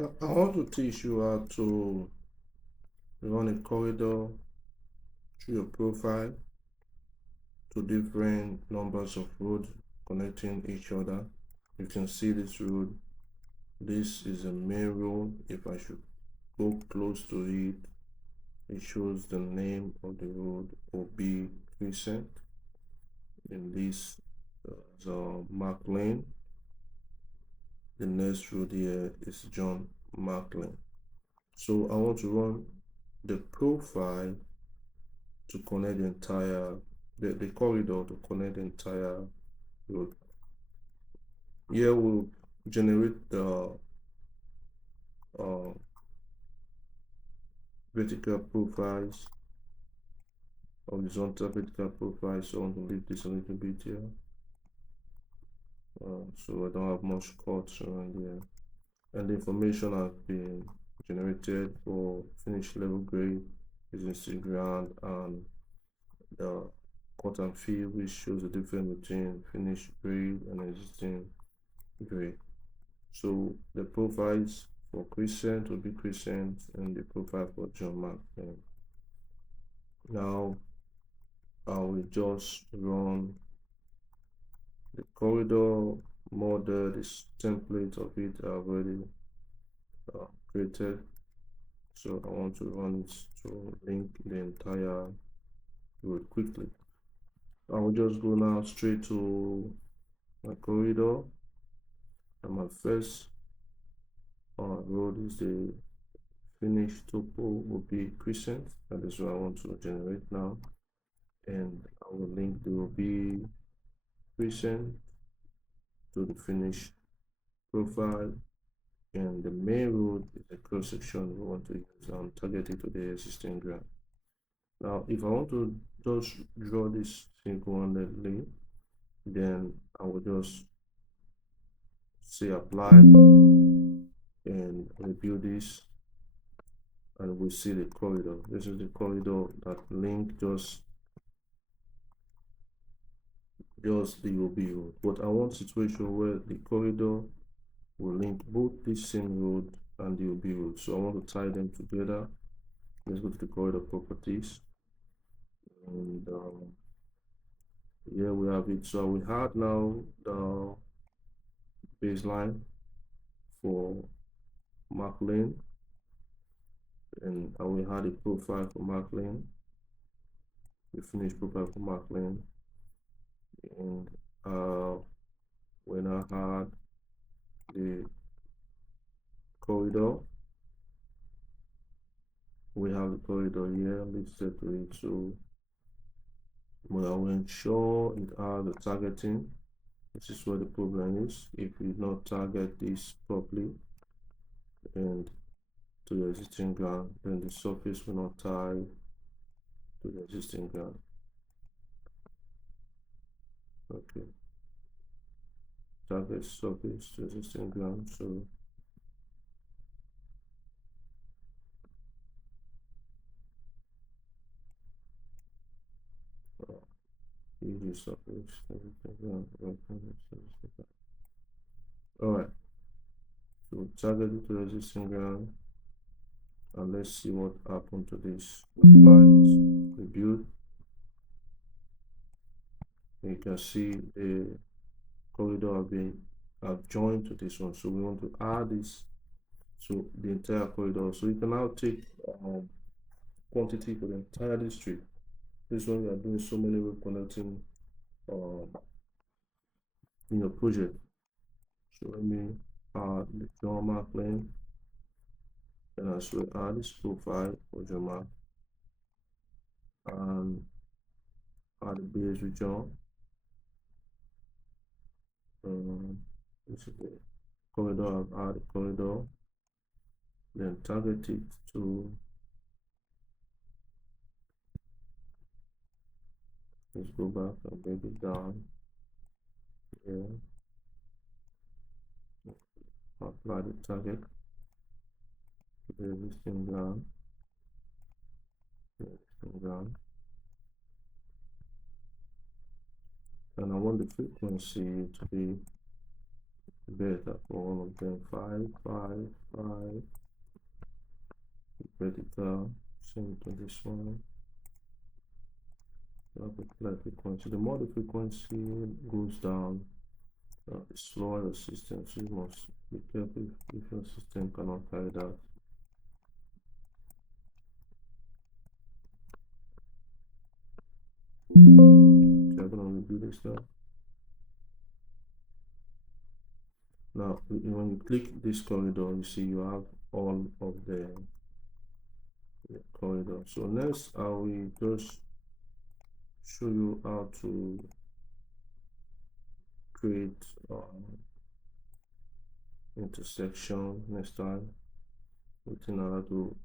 I want to teach you how to run a corridor through your profile to different numbers of roads connecting each other. You can see this road. This is a main road. If I should go close to it, it shows the name of the road, OB Crescent. In this Mark Lane. The next road here is John Mark Lane. So I want to run the profile to connect the entire the corridor to connect the entire road. Here we'll generate the uh, vertical profiles, horizontal vertical profiles. So I want to leave this a little bit here, so I don't have much cuts around here. And the information has been generated for finish level grade using SIGGRAND and the cut and fill, which shows the difference between finished grade and existing grade. So the profiles for crescent will be crescent and the profile for John Mark. Now I will just run the corridor model. This template of it already created. So I want to run it to link the entire road quickly. I will just go now straight to my corridor, and my first road is the finish topo will be crescent. That is what I want to generate now, and I will link the OB crescent to the finish profile, and the main road is the cross section we want to use and target it to the existing ground. Now if I want to just draw this single-handedly, then I will just say apply and rebuild this, and we see the corridor. This is the corridor that link just the OB road. But I want situation where the corridor will link both this same road and the OB road. So I want to tie them together. Let's go to the corridor properties, and here we have it. So we had now the baseline for Mark Lane, and we had a profile for Mark Lane, the finished profile for Mark Lane, and when I had the corridor, we have the corridor here. Let's set to it. So we will ensure it has the targeting. This is where the problem is. If you not target this properly and to the existing ground, then the surface will not tie to the existing ground. Okay, target surface to existing ground. So easy surface to existing ground. All right, so target it to the existing ground, and let's see what happened to this. Apply it, rebuild. You can see the corridor have joined to this one, so we want to add this to the entire corridor. So you can now take quantity for the entire district. This one we are doing so many road connecting in your project. So let me add the John Mark lane, and as well add this profile for John Mark, and add the base region. This is the corridor. I've added corridor, then target it to, let's go back and bring it down here. Apply the target to the existing ground, and I want the frequency to be better for all of them. 5, 5, 5. Vertical. Same to this one. Apply frequency. The more the frequency goes down, the slower the system. So you must be careful if your system cannot carry that. So I'm gonna redo this now. Now, when you click this corridor, you see you have all of the corridor. So next, I will just show you how to create intersection next time. Within how to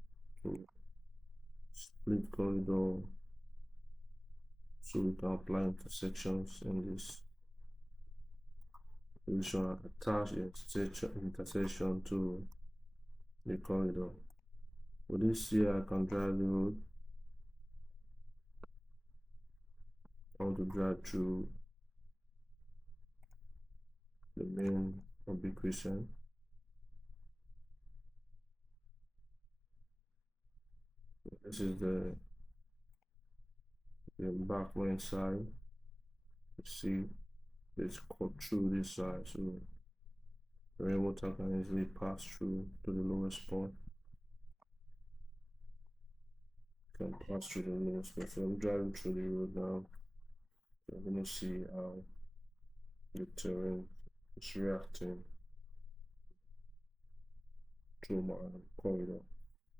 split corridor so we can apply intersections in this position, attach intersection to the corridor. For this here, I can drive the road. I want to drive through the main ubiquitous. This is the embankment side. You see it's cut through this side, so the rainwater can easily pass through to the lowest point. Can pass through the lowest point. So I'm driving through the road now. So I'm gonna see how the terrain is reacting to my corridor.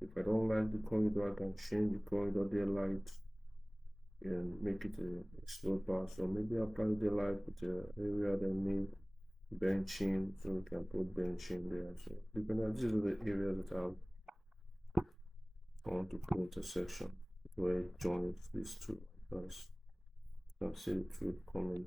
If I don't like the corridor, I can change the corridor daylight and make it a slow pass. So maybe apply daylight with the area that need benching, so we can put benching there. So depending on these are the areas that I want to put intersection where it joins these two. Guys, you can see the truth coming.